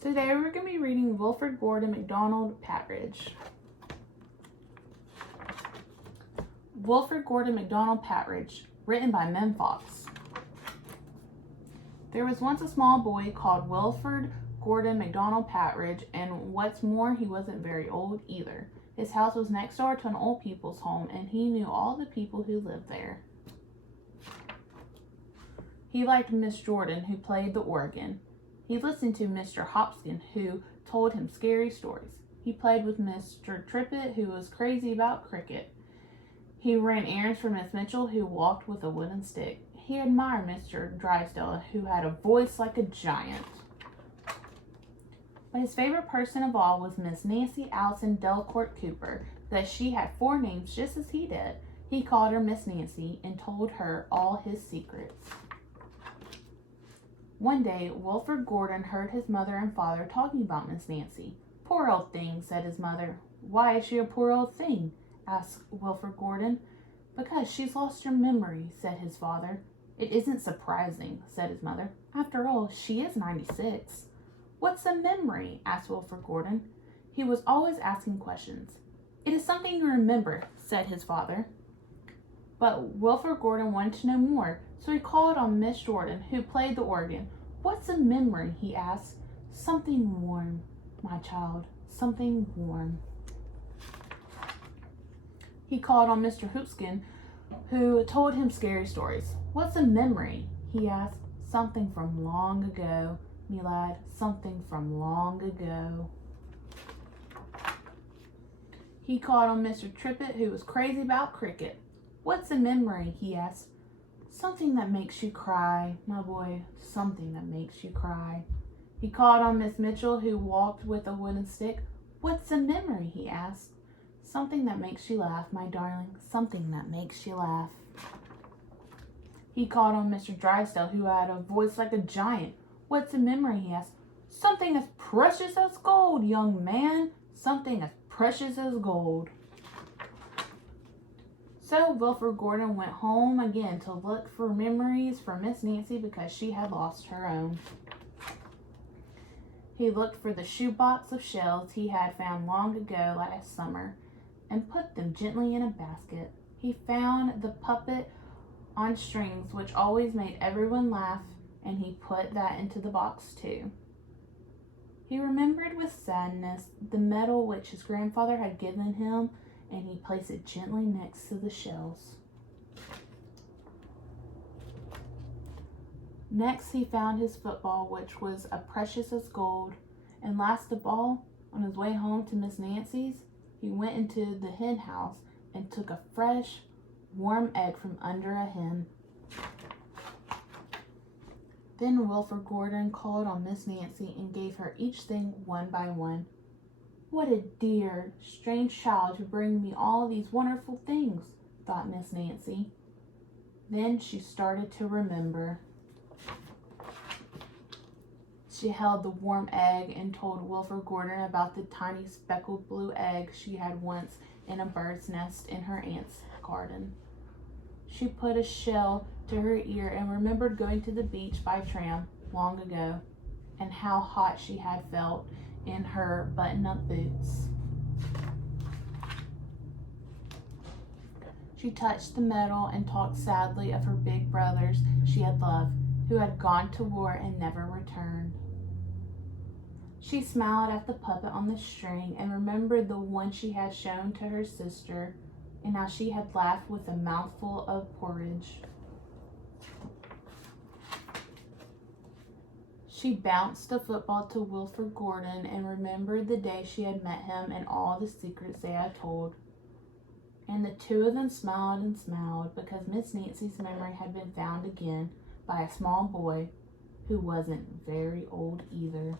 Today we're going to be reading Wilfrid, McDonald, Patridge. Wilfrid, McDonald, Patridge, written by Mem Fox. There was once a small boy called Wilfrid McDonald Patridge, and what's more, he wasn't very old either. His house was next door to an old people's home, and he knew all the people who lived there. He liked Miss Jordan, who played the organ. He listened to Mr. Hopkins, who told him scary stories. He played with Mr. Trippett, who was crazy about cricket. He ran errands for Miss Mitchell, who walked with a wooden stick. He admired Mr. Drysdale, who had a voice like a giant. But his favorite person of all was Miss Nancy Allison Delacourt Cooper, because she had 4 names just as he did. He called her Miss Nancy and told her all his secrets. One day, Wilfrid Gordon heard his mother and father talking about Miss Nancy. "Poor old thing," said his mother. "Why is she a poor old thing?" asked Wilfrid Gordon. "Because she's lost her memory," said his father. "It isn't surprising," said his mother. "After all, she is 96. "What's a memory?" asked Wilfrid Gordon. He was always asking questions. "It is something you remember," said his father. But Wilfrid Gordon wanted to know more, so he called on Miss Jordan, who played the organ. "What's a memory?" he asked. "Something warm, my child, something warm." He called on Mr. Hoopskin, who told him scary stories. "What's a memory?" he asked. "Something from long ago, me lad, something from long ago." He called on Mr. Trippett, who was crazy about cricket. "What's a memory?" he asked. "Something that makes you cry, my boy, something that makes you cry." He called on Miss Mitchell, who walked with a wooden stick. "What's a memory?" he asked. "Something that makes you laugh, my darling, something that makes you laugh." He called on Mr. Drysdale, who had a voice like a giant. "What's a memory?" he asked. "Something as precious as gold, young man, something as precious as gold." So Wilfrid Gordon went home again to look for memories for Miss Nancy because she had lost her own. He looked for the shoebox of shells he had found long ago last summer and put them gently in a basket. He found the puppet on strings, which always made everyone laugh, and he put that into the box too. He remembered with sadness the medal which his grandfather had given him, and he placed it gently next to the shells. Next, he found his football, which was as precious as gold. And last of all, on his way home to Miss Nancy's, he went into the hen house and took a fresh, warm egg from under a hen. Then Wilfrid Gordon called on Miss Nancy and gave her each thing one by one. "What a dear, strange child to bring me all these wonderful things," thought Miss Nancy. Then she started to remember. She held the warm egg and told Wilfrid Gordon about the tiny speckled blue egg she had once in a bird's nest in her aunt's garden. She put a shell to her ear and remembered going to the beach by tram long ago, and how hot she had felt in her button-up boots. She touched the medal and talked sadly of her big brothers she had loved, who had gone to war and never returned. She smiled at the puppet on the string and remembered the one she had shown to her sister, and how she had laughed with a mouthful of porridge. She bounced the football to Wilfrid Gordon and remembered the day she had met him and all the secrets they had told. And the two of them smiled and smiled because Miss Nancy's memory had been found again by a small boy who wasn't very old either.